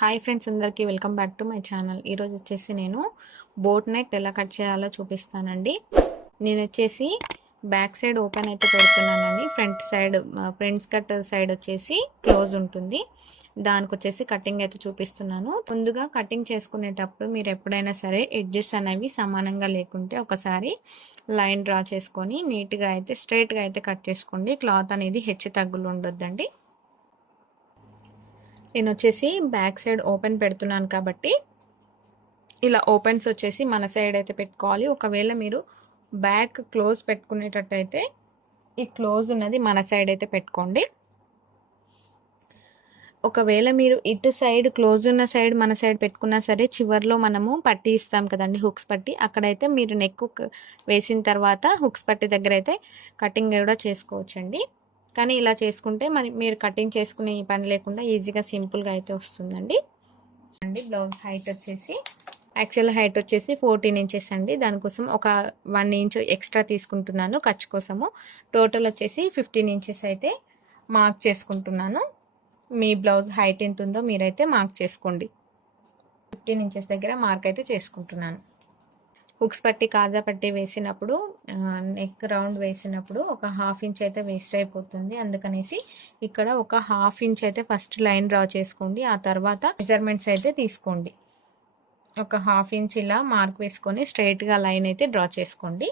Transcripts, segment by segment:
Hi friends, అందరికీ welcome back to my channel. ఈరోజు వచ్చేసి నేను బోట్ నెక్ ఎలా కట్ చేయాలో చూపిస్తానండి. నేను వచ్చేసి బ్యాక్ సైడ్ ఓపెన్ అయితే పెడుతున్నానండి. Front side fronts cut side వచ్చేసి క్లోజ్ ఉంటుంది. దానికి వచ్చేసి కటింగ్ అయితే చూపిస్తున్నాను. ముందుగా కటింగ్ చేసుకునేటప్పుడు మీరు ఎప్పుడైనా సరే ఎడ్జెస్ అనేవి సమానంగా లేకుంటే ఒకసారి లైన్ డ్రా చేసుకొని నీట్గా అయితే స్ట్రైట్గా అయితే కట్ చేసుకోండి. క్లాత్ అనేది హెచ్చు తగ్గులు ఉండొద్దండి. నేను వచ్చేసి బ్యాక్ సైడ్ ఓపెన్ పెడుతున్నాను కాబట్టి ఇలా ఓపెన్స్ వచ్చేసి మన సైడ్ అయితే పెట్టుకోవాలి. ఒకవేళ మీరు బ్యాక్ క్లోజ్ పెట్టుకునేటట్టయితే ఈ క్లోజ్ ఉన్నది మన సైడ్ అయితే పెట్టుకోండి. ఒకవేళ మీరు ఇటు సైడ్ క్లోజ్ ఉన్న సైడ్ మన సైడ్ పెట్టుకున్నా సరే చివర్లో మనము పట్టి ఇస్తాం కదండి, హుక్స్ పట్టి, అక్కడైతే మీరు నెక్ వేసిన తర్వాత హుక్స్ పట్టి దగ్గర అయితే కటింగ్ కూడా చేసుకోవచ్చండి. కానీ ఇలా చేసుకుంటే మీరు కటింగ్ చేసుకునే పని లేకుండా ఈజీగా సింపుల్గా అయితే వస్తుందండి. బ్లౌజ్ హైట్ వచ్చేసి యాక్చువల్ హైట్ వచ్చేసి 14 ఇంచెస్ అండి. దానికోసం ఒక 1 ఇంచ్ ఎక్స్ట్రా తీసుకుంటున్నాను ఖర్చు కోసము. టోటల్ వచ్చేసి 15 ఇంచెస్ అయితే మార్క్ చేసుకుంటున్నాను. మీ బ్లౌజ్ హైట్ ఎంత ఉందో మీరైతే మార్క్ చేసుకోండి. 15 ఇంచెస్ దగ్గర మార్క్ అయితే చేసుకుంటున్నాను. హుక్స్ పట్టి కాజా పట్టి వేసినప్పుడు నెక్ రౌండ్ వేసినప్పుడు ఒక 1/2 ఇంచ్ అయితే వేస్ట్ అయిపోతుంది. అందుకనేసి ఇక్కడ ఒక 1/2 ఇంచ్ అయితే ఫస్ట్ లైన్ డ్రా చేసుకోండి. ఆ తర్వాత మెజర్మెంట్స్ అయితే తీసుకోండి. ఒక 1/2 ఇంచ్ ఇలా మార్క్ వేసుకొని స్ట్రైట్గా లైన్ అయితే డ్రా చేసుకోండి.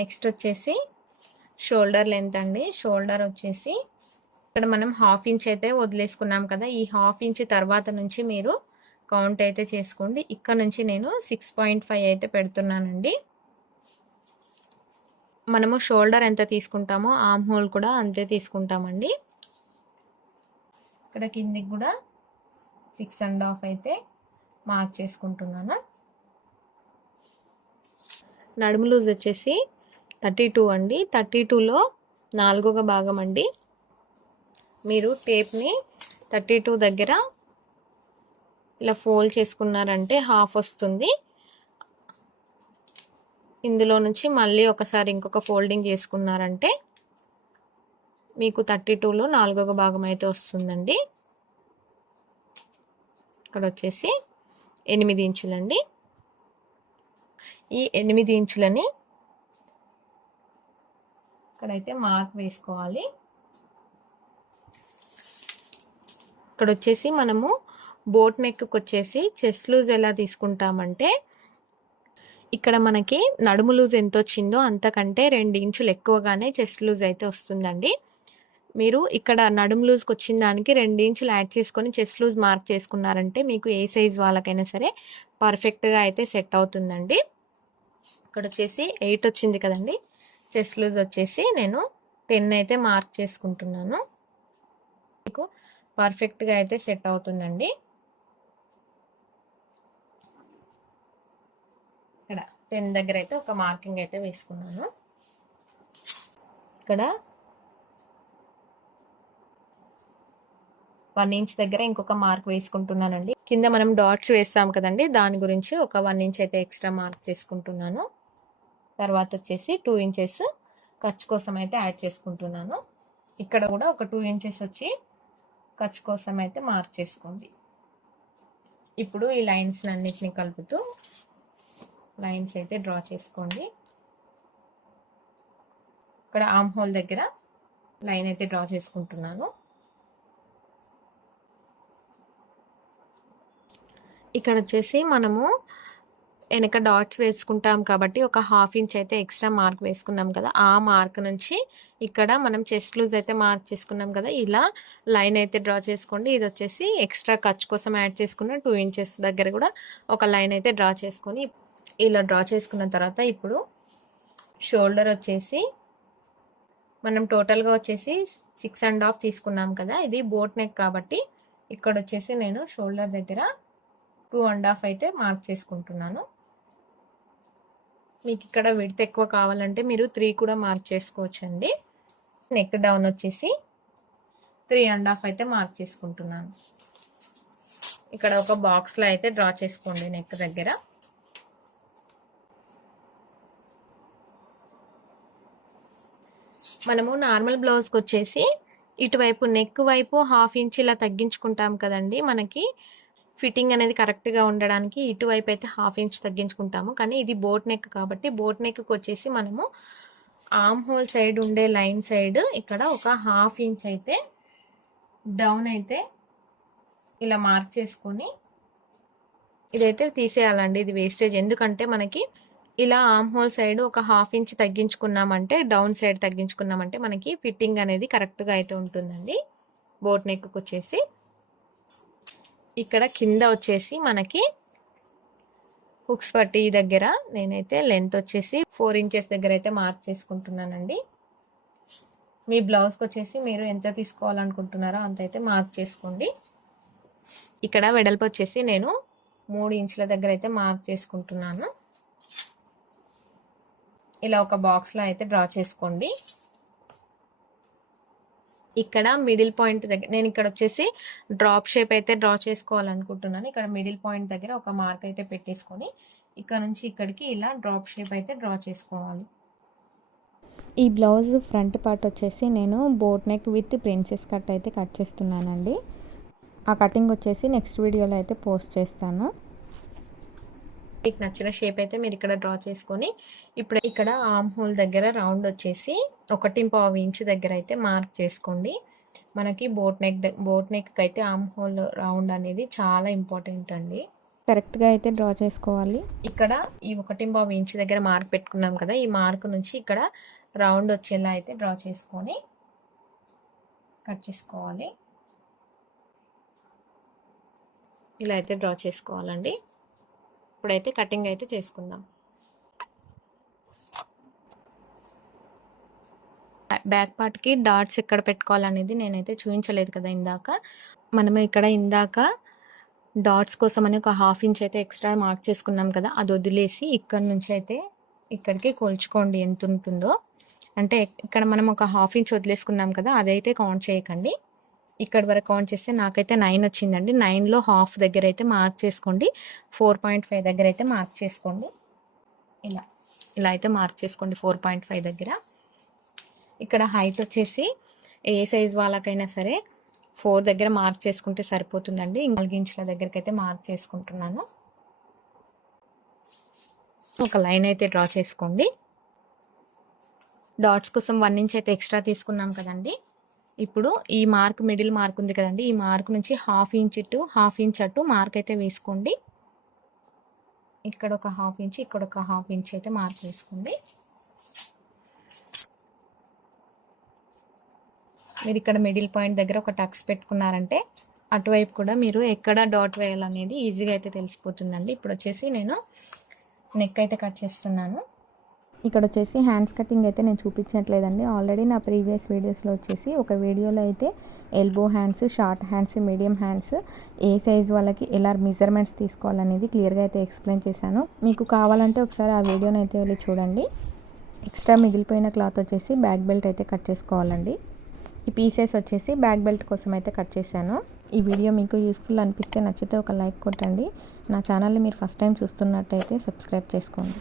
నెక్స్ట్ వచ్చేసి షోల్డర్ లెంత్ అండి. షోల్డర్ వచ్చేసి ఇక్కడ మనం 1/2 ఇంచ్ అయితే వదిలేసుకున్నాం కదా, ఈ 1/2 ఇంచ్ తర్వాత నుంచి మీరు కౌంట్ అయితే చేసుకోండి. ఇక్కడ నుంచి నేను 6.5 అయితే పెడుతున్నానండి. మనము షోల్డర్ ఎంత తీసుకుంటామో ఆర్మ్ హోల్ కూడా అంతే తీసుకుంటామండి. ఇక్కడ కిందికి కూడా 6.5 అయితే మార్క్ చేసుకుంటున్నాను. నడుము లూజ్ వచ్చేసి 32 అండి. 32లో 4వ భాగం అండి. మీరు టేప్ని 32 దగ్గర ఇలా ఫోల్డ్ చేసుకున్నారంటే హాఫ్ వస్తుంది. ఇందులో నుంచి మళ్ళీ ఒకసారి ఇంకొక ఫోల్డింగ్ చేసుకున్నారంటే మీకు 32లో 4వ భాగం అయితే వస్తుందండి. ఇక్కడ వచ్చేసి 8 ఇంచులండి. ఈ 8 ఇంచులని ఇక్కడైతే మార్క్ వేసుకోవాలి. ఇక్కడ వచ్చేసి మనము బోట్ నెక్కి వచ్చేసి చెస్ట్ లూజ్ ఎలా తీసుకుంటామంటే ఇక్కడ మనకి నడుము లూజ్ ఎంత వచ్చిందో అంతకంటే 2 ఇంచులు ఎక్కువగానే చెస్ట్ లూజ్ అయితే వస్తుందండి. మీరు ఇక్కడ నడుము లూజ్కి వచ్చిన దానికి 2 ఇంచులు యాడ్ చేసుకొని చెస్ట్ లూజ్ మార్క్ చేసుకున్నారంటే మీకు ఏ సైజ్ వాళ్ళకైనా సరే పర్ఫెక్ట్గా అయితే సెట్ అవుతుందండి. ఇక్కడ వచ్చేసి 8 వచ్చింది కదండి. చెస్ట్ లూజ్ వచ్చేసి నేను 10 అయితే మార్క్ చేసుకుంటున్నాను. మీకు పర్ఫెక్ట్గా అయితే సెట్ అవుతుందండి. ఇక్కడ 10 దగ్గర అయితే ఒక మార్కింగ్ అయితే వేసుకున్నాను. ఇక్కడ 1 ఇంచ్ దగ్గర ఇంకొక మార్క్ వేసుకుంటున్నానండి. కింద మనం డాట్స్ వేస్తాం కదండి, దాని గురించి ఒక 1 ఇంచ్ అయితే ఎక్స్ట్రా మార్క్ చేసుకుంటున్నాను. తర్వాత వచ్చేసి 2 ఇంచెస్ ఖర్చు కోసం అయితే యాడ్ చేసుకుంటున్నాను. ఇక్కడ కూడా ఒక 2 ఇంచెస్ వచ్చి ఖర్చు కోసం అయితే మార్క్ చేసుకోండి. ఇప్పుడు ఈ లైన్స్ అన్నిటిని కలుపుతూ లైన్స్ అయితే డ్రా చేసుకోండి. ఇక్కడ ఆర్మ్ హోల్ దగ్గర లైన్ అయితే డ్రా చేసుకుంటున్నాను. ఇక్కడ వచ్చేసి మనము వెనక డాట్స్ వేసుకుంటాం కాబట్టి ఒక 1/2 ఇంచ్ అయితే ఎక్స్ట్రా మార్క్ వేసుకున్నాం కదా, ఆ మార్క్ నుంచి ఇక్కడ మనం చెస్ట్ లూజ్ అయితే మార్క్ చేసుకున్నాం కదా, ఇలా లైన్ అయితే డ్రా చేసుకోండి. ఇది వచ్చేసి ఎక్స్ట్రా ఖర్చు కోసం యాడ్ చేసుకున్న 2 ఇంచెస్ దగ్గర కూడా ఒక లైన్ అయితే డ్రా చేసుకొని ఇలా డ్రా చేసుకున్న తర్వాత ఇప్పుడు షోల్డర్ వచ్చేసి మనం టోటల్గా వచ్చేసి 6.5 తీసుకున్నాం కదా, ఇది బోట్ నెక్ కాబట్టి ఇక్కడ వచ్చేసి నేను షోల్డర్ దగ్గర 2.5 అయితే మార్క్ చేసుకుంటున్నాను. మీకు ఇక్కడ విడ్త్ ఎక్కువ కావాలంటే మీరు 3 కూడా మార్క్ చేసుకోవచ్చండి. నెక్ డౌన్ వచ్చేసి 3.5 అయితే మార్క్ చేసుకుంటున్నాను. ఇక్కడ ఒక బాక్స్లో అయితే డ్రా చేసుకోండి నెక్ దగ్గర. మనము నార్మల్ బ్లౌజ్కి వచ్చేసి ఇటువైపు నెక్ వైపు 1/2 ఇంచ్ ఇలా తగ్గించుకుంటాం కదండి. మనకి ఫిట్టింగ్ అనేది కరెక్ట్గా ఉండడానికి ఇటువైపు అయితే 1/2 ఇంచ్ తగ్గించుకుంటాము. కానీ ఇది బోట్ నెక్ కాబట్టి బోట్ నెక్కి వచ్చేసి మనము ఆర్మ్ హోల్ సైడ్ ఉండే లైన్ సైడ్ ఇక్కడ ఒక 1/2 ఇంచ్ అయితే డౌన్ అయితే ఇలా మార్క్ చేసుకొని ఇదైతే తీసేయాలండి. ఇది వేస్టేజ్. ఎందుకంటే మనకి ఇలా ఆర్మ్ హోల్ సైడ్ ఒక 1/2 ఇంచ్ తగ్గించుకున్నామంటే, డౌన్ సైడ్ తగ్గించుకున్నామంటే మనకి ఫిట్టింగ్ అనేది కరెక్ట్గా అయితే ఉంటుందండి. బోట్ నెక్కి వచ్చేసి ఇక్కడ కింద వచ్చేసి మనకి హుక్స్ పట్టి దగ్గర నేనైతే లెంత్ వచ్చేసి 4 ఇంచెస్ దగ్గర అయితే మార్క్ చేసుకుంటున్నానండి. మీ బ్లౌజ్కి వచ్చేసి మీరు ఎంత తీసుకోవాలనుకుంటున్నారో అంత అయితే మార్క్ చేసుకోండి. ఇక్కడ వెడల్పు వచ్చేసి నేను 3 ఇంచుల దగ్గర అయితే మార్క్ చేసుకుంటున్నాను. ఇలా ఒక బాక్స్లో అయితే డ్రా చేసుకోండి. ఇక్కడ మిడిల్ పాయింట్ దగ్గర నేను ఇక్కడ వచ్చేసి డ్రాప్ షేప్ అయితే డ్రా చేసుకోవాలనుకుంటున్నాను. ఇక్కడ మిడిల్ పాయింట్ దగ్గర ఒక మార్క్ అయితే పెట్టేసుకొని ఇక్కడ నుంచి ఇక్కడికి ఇలా డ్రాప్ షేప్ అయితే డ్రా చేసుకోవాలి. ఈ బ్లౌజ్ ఫ్రంట్ పార్ట్ వచ్చేసి నేను boat neck with princess cut అయితే కట్ చేస్తున్నానండి. ఆ కటింగ్ వచ్చేసి నెక్స్ట్ వీడియోలో అయితే పోస్ట్ చేస్తాను. మీకు నచ్చిన షేప్ అయితే మీరు ఇక్కడ డ్రా చేసుకొని ఇప్పుడు ఇక్కడ ఆర్మ్ హోల్ దగ్గర రౌండ్ వచ్చేసి 1.5 ఇంచ్ దగ్గర అయితే మార్క్ చేసుకోండి. మనకి బోట్ నెక్ అయితే ఆర్మ్ హోల్ రౌండ్ అనేది చాలా ఇంపార్టెంట్ అండి. కరెక్ట్గా అయితే డ్రా చేసుకోవాలి. ఇక్కడ ఈ 1.5 ఇంచ్ దగ్గర మార్క్ పెట్టుకున్నాం కదా, ఈ మార్క్ నుంచి ఇక్కడ రౌండ్ వచ్చేలా అయితే డ్రా చేసుకొని కట్ చేసుకోవాలి. ఇలా అయితే డ్రా చేసుకోవాలండి. ఇప్పుడైతే కటింగ్ అయితే చేసుకుందాం. బ్యాక్ పార్ట్కి డాట్స్ ఎక్కడ పెట్టుకోవాలనేది నేనైతే చూపించలేదు కదా ఇందాక. మనము ఇక్కడ ఇందాక డాట్స్ కోసం అని ఒక 1/2 ఇంచ్ అయితే ఎక్స్ట్రా మార్క్ చేసుకున్నాం కదా, అది వదిలేసి ఇక్కడ నుంచి అయితే ఇక్కడికి కొలుచుకోండి ఎంత ఉంటుందో. అంటే ఇక్కడ మనం ఒక 1/2 ఇంచ్ వదిలేసుకున్నాం కదా, అదైతే కౌంట్ చేయకండి. ఇక్కడ వరకు కౌంట్ చేస్తే నాకైతే 9 వచ్చిందండి. 9లో హాఫ్ దగ్గర అయితే మార్క్ చేసుకోండి. 4.5 దగ్గర అయితే మార్క్ చేసుకోండి. ఇలా అయితే మార్క్ చేసుకోండి 4.5 దగ్గర. ఇక్కడ హైట్ వచ్చేసి ఏ సైజ్ వాళ్ళకైనా సరే 4 దగ్గర మార్క్ చేసుకుంటే సరిపోతుందండి. 4 ఇంచుల దగ్గరికి అయితే మార్క్ చేసుకుంటున్నాను. ఒక లైన్ అయితే డ్రా చేసుకోండి. డాట్స్ కోసం 1 ఇంచ్ అయితే ఎక్స్ట్రా తీసుకున్నాం కదండి. ఇప్పుడు ఈ మార్క్ మిడిల్ మార్క్ ఉంది కదండి, ఈ మార్క్ నుంచి 1/2 ఇంచ్ టు 1/2 ఇంచ్ అటు మార్క్ అయితే వేసుకోండి. ఇక్కడ ఒక 1/2 ఇంచ్, ఇక్కడ ఒక 1/2 ఇంచ్ అయితే మార్క్ వేసుకోండి. మీరు ఇక్కడ మిడిల్ పాయింట్ దగ్గర ఒక టక్స్ పెట్టుకున్నారంటే అటువైపు కూడా మీరు ఎక్కడ డాట్ వేయాలనేది ఈజీగా అయితే తెలిసిపోతుందండి. ఇప్పుడు వచ్చేసి నేను నెక్ అయితే కట్ చేస్తున్నాను. ఇక్కడ వచ్చేసి హ్యాండ్స్ కటింగ్ అయితే నేను చూపించట్లేదండి. ఆల్రెడీ నా ప్రీవియస్ వీడియోస్లో వచ్చేసి ఒక వీడియోలో అయితే elbow hands, short hands, medium hands ఏ సైజ్ వాళ్ళకి ఎలా మెజర్మెంట్స్ తీసుకోవాలనేది క్లియర్గా అయితే ఎక్స్ప్లెయిన్ చేశాను. మీకు కావాలంటే ఒకసారి ఆ వీడియోని అయితే వెళ్ళి చూడండి. ఎక్స్ట్రా మిగిలిపోయిన క్లాత్ వచ్చేసి బ్యాక్ బెల్ట్ అయితే కట్ చేసుకోవాలండి. ఈ పీసెస్ వచ్చేసి బ్యాక్ బెల్ట్ కోసం అయితే కట్ చేశాను. ఈ వీడియో మీకు యూస్ఫుల్ అనిపిస్తే నచ్చితే ఒక లైక్ కొట్టండి. నా ఛానల్ని మీరు ఫస్ట్ టైం చూస్తున్నట్టయితే సబ్స్క్రైబ్ చేసుకోండి.